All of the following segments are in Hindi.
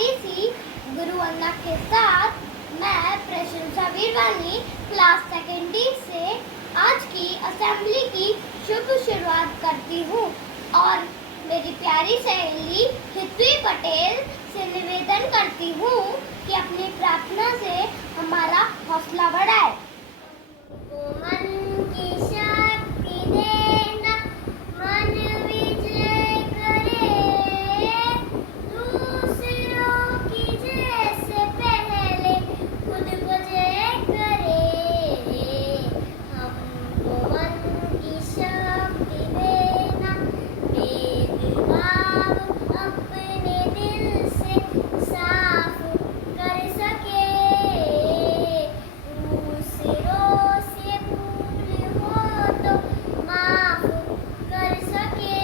प्यारी सी गुरु अन्ना के साथ मैं प्रशंसा वीरवानी क्लास सेकेंडरी से आज की असेंबली की शुभ शुरुआत करती हूँ और मेरी प्यारी सहेली हितवी पटेल से निवेदन करती हूँ कि अपनी प्रार्थना से हमारा हौसला बढ़ाए। मन की शक्ति देना, मन विजय करे, दूसरों की जैसे पहले खुद को जय करे। हमको मन की शक्ति देना, भेदभाव अपने दिल से साफ कर सके, दूसरों से भूल हो तो माफ कर सके,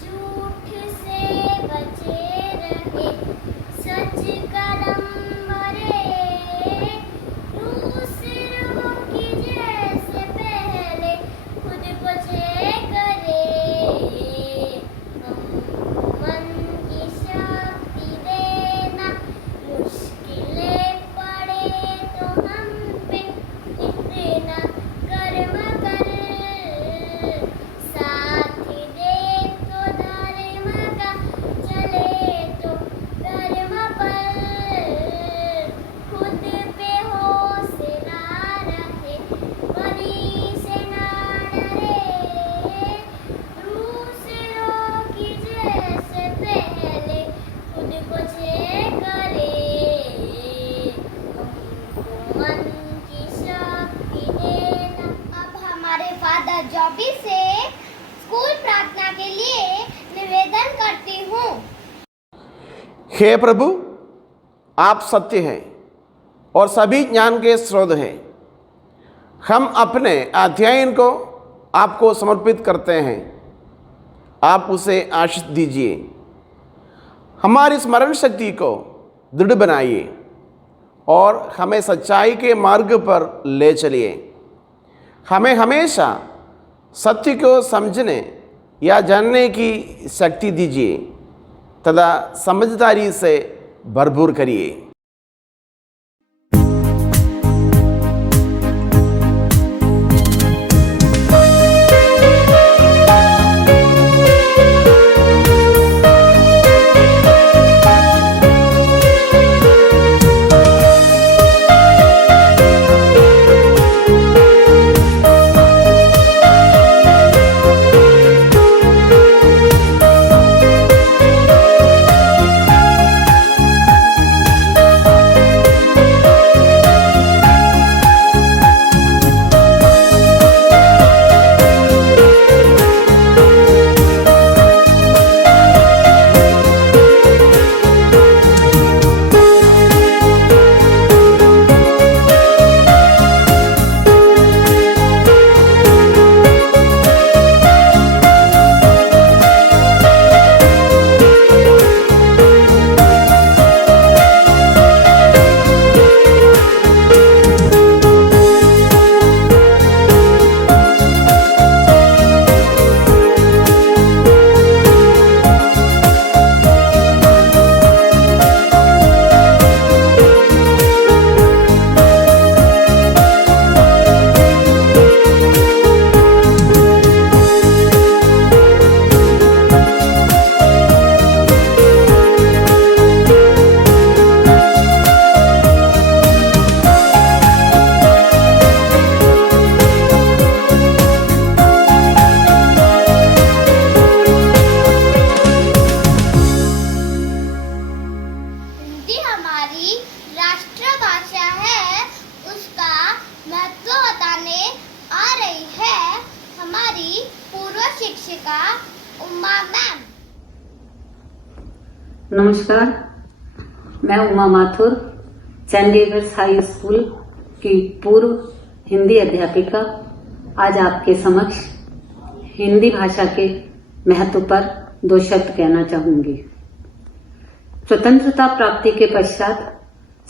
झूठ से बचे रहे, सच कदम भरे, दूसरों की जैसे पहले खुद को जय करे। हमको मन की शक्ति देना, मुश्किलें पड़े तो हम पे इतना कर्म कर, साथ दे तो धर्म का, चले तो धर्म पर, खुद पे होश ना रहे, बड़ी से ना डरे, दूसरों की जैसे पहले खुद को जय करे। हमको मन की शक्ति देना। अब हमारे फादर जॉबी से स्कूल प्रार्थना के लिए निवेदन करती हूँ। हे प्रभु, आप सत्य हैं और सभी ज्ञान के स्रोत हैं। हम अपने अध्ययन को आपको समर्पित करते हैं। आप उसे आशीष दीजिए, हमारी स्मरण शक्ति को दृढ़ बनाइए और हमें सच्चाई के मार्ग पर ले चलिए। हमें हमेशा सत्य को समझने या जानने की शक्ति दीजिए तथा समझदारी से भरपूर करिए। नमस्कार, मैं उमा माथुर चंडीगढ़ हाई स्कूल की पूर्व हिंदी अध्यापिका आज आपके समक्ष हिंदी भाषा के महत्व पर 2 शब्द कहना चाहूंगी। स्वतंत्रता प्राप्ति के पश्चात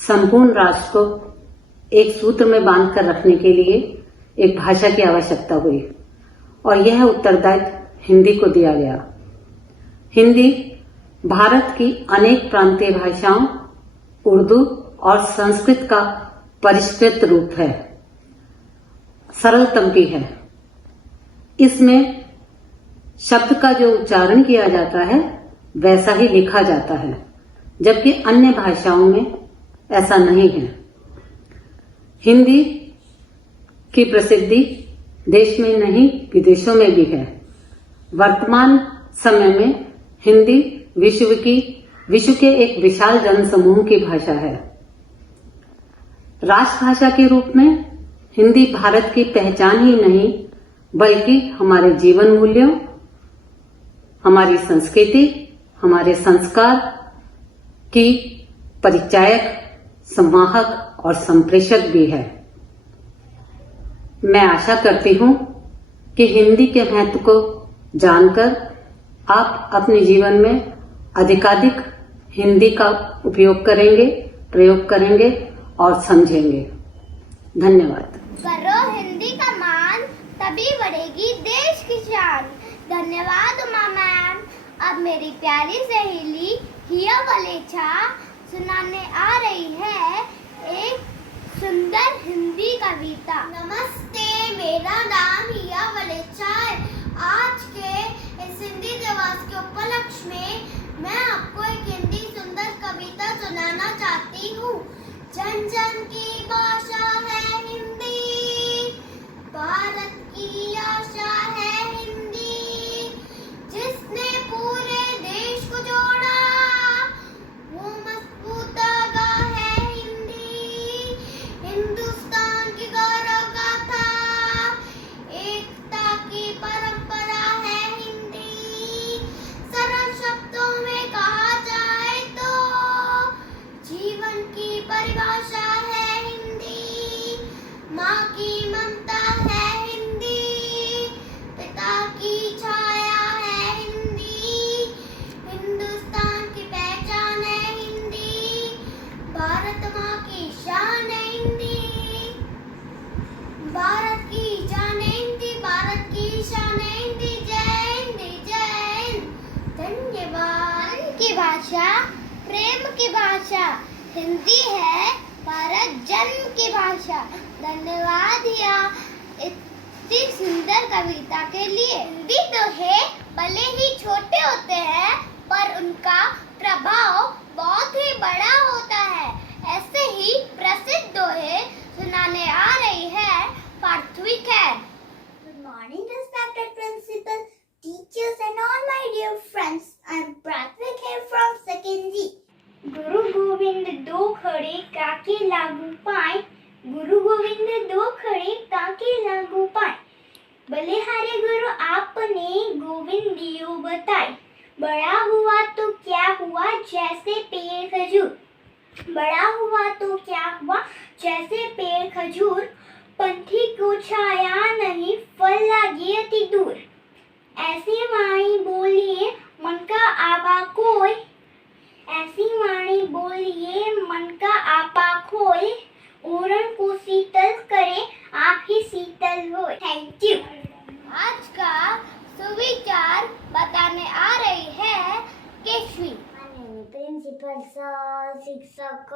संपूर्ण राष्ट्र को एक सूत्र में बांधकर रखने के लिए एक भाषा की आवश्यकता हुई और यह उत्तरदायित्व हिंदी को दिया गया। हिंदी भारत की अनेक प्रांतीय भाषाओं उर्दू और संस्कृत का परिष्कृत रूप है, सरलतम भी है। इसमें शब्द का जो उच्चारण किया जाता है वैसा ही लिखा जाता है, जबकि अन्य भाषाओं में ऐसा नहीं है। हिंदी की प्रसिद्धि देश में नहीं विदेशों में भी है। वर्तमान समय में हिंदी विश्व के एक विशाल जनसमूह की भाषा है। राष्ट्रभाषा के रूप में हिंदी भारत की पहचान ही नहीं बल्कि हमारे जीवन मूल्यों, हमारी संस्कृति, हमारे संस्कार की परिचायक, संवाहक और संप्रेषक भी है। मैं आशा करती हूं कि हिंदी के महत्व को जानकर आप अपने जीवन में अधिकाधिक हिंदी का उपयोग करेंगे, प्रयोग करेंगे और समझेंगे। धन्यवाद। करो हिंदी का मान, तभी बढ़ेगी देश की शान। धन्यवाद उमा मैम। अब मेरी प्यारी सहेली हिया वलेछा सुनाने आ रही है एक सुंदर हिंदी कविता। नमस्ते, मेरा नाम हिया वलेछा है। आज के इस हिंदी दिवस के उपलक्ष्य में मैं आपको एक हिंदी सुंदर कविता सुनाना चाहती हूँ। जन जन की भाषा है हिंदी, भारत की आशा है हिंदी, जिसने पूरे देश को जोड़ा वो मजबूत धागा है हिंदी। हिंदुस्तान की गौरव गाथा, एकता की परंपरा है हिंदी। सरल शब्दों में कहा जाए तो जीवन की परिभाषा है हिंदी। माँ की ममता है हिंदी, पिता की छाया है हिंदी। हिंदुस्तान की पहचान है हिंदी, भारत माँ की शान है हिंदी। भारत की जान है हिंदी, भारत की शान है हिंदी। जय हिंद, जय हिंद, धन्यवाद। मन की भाषा, प्रेम की भाषा हिंदी है, भारत जन्म की भाषा। धन्यवाद या इतनी सुंदर कविता के लिए। हिंदी तो है, भले ही छोटे होते हैं पर उनका प्रभाव बहुत ही बड़ा होता है। ऐसे ही प्रसिद्ध दोहे सुनाने आ रही है पार्थवी खैर। Good morning, respected principal, teachers and all my dear friends. I am Paर्थवी Khair from second G. गुरु गोविंद दो खड़े काके लागू पाए, गुरु गोविंद दो खड़े काके लागू पाए। बलिहारे गुरु आपने गोविंद दियो बताए, बड़ा हुआ तो क्या हुआ जैसे पेड़ खजूर। बड़ा हुआ तो क्या हुआ जैसे पेड़ खजूर, पंथी को छाया नहीं फल लागे अति दूर। ऐसी वाणी बोलिए मन का आबा कोई, ऐसी वाणी बोलिए मन का आपा खोए, ओरन को शीतल करे आप ही शीतल हो। Thank you. आज का सुविचार बताने आ रही है केशवी। प्रिंसिपल सर, शिक्षक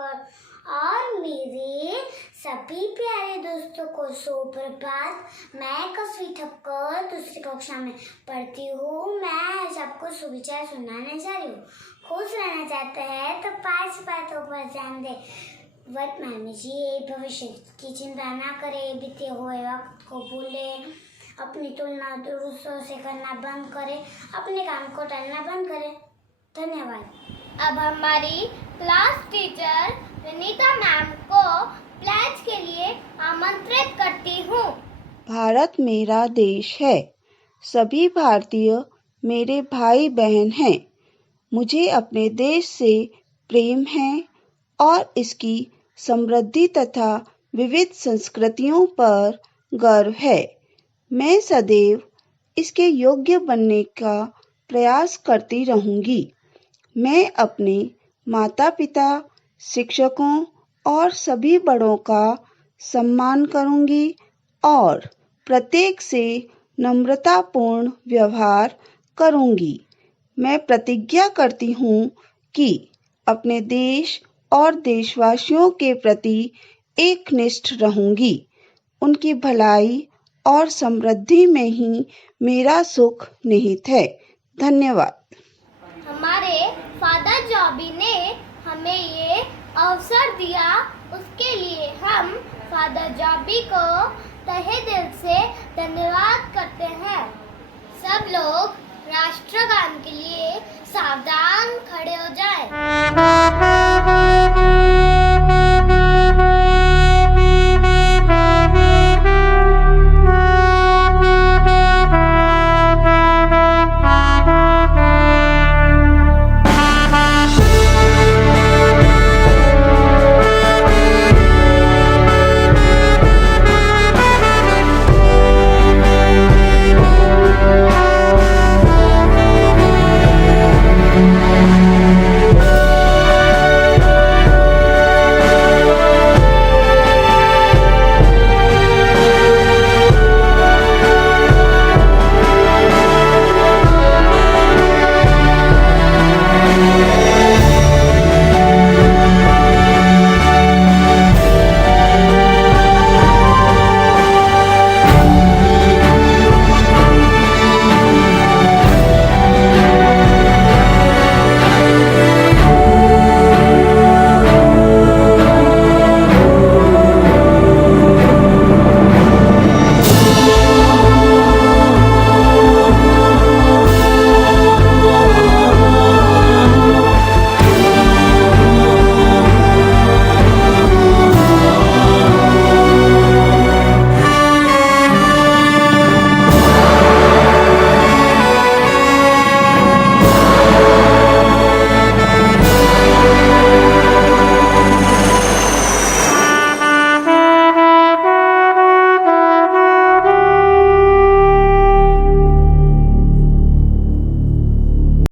और मेरे सभी प्यारे दोस्तों को सुप्रभात। मैं कस्वी ठक्कर दूसरी कक्षा में पढ़ती हूँ। मैं सबको सुविचार सुनाने जा रही हूँ। खुश रहना चाहते हैं तो 5 बातों पर ध्यान दें। वर्तमान में जिए, भविष्य की चिंता ना करें, बीते हुए वक्त को भूलें, अपनी तुलना दूसरों से करना बंद करें, अपने काम को टालना बंद करें। धन्यवाद। अब हमारी क्लास टीचर विनीता मैम को प्लेज के लिए आमंत्रित करती हूँ। भारत मेरा देश है, सभी भारतीय मेरे भाई बहन हैं। मुझे अपने देश से प्रेम है और इसकी समृद्धि तथा विविध संस्कृतियों पर गर्व है। मैं सदैव इसके योग्य बनने का प्रयास करती रहूंगी। मैं अपने माता पिता, शिक्षकों और सभी बड़ों का सम्मान करूंगी और प्रत्येक से नम्रतापूर्ण व्यवहार करूंगी। मैं प्रतिज्ञा करती हूँ कि अपने देश और देशवासियों के प्रति एकनिष्ठ रहूंगी। उनकी भलाई और समृद्धि में ही मेरा सुख निहित है। धन्यवाद। हमारे फादर जॉबी ने हमें ये अवसर दिया, उसके लिए हम फादर जॉबी को तहे दिल से धन्यवाद करते हैं। सब लोग राष्ट्रगान के लिए सावधान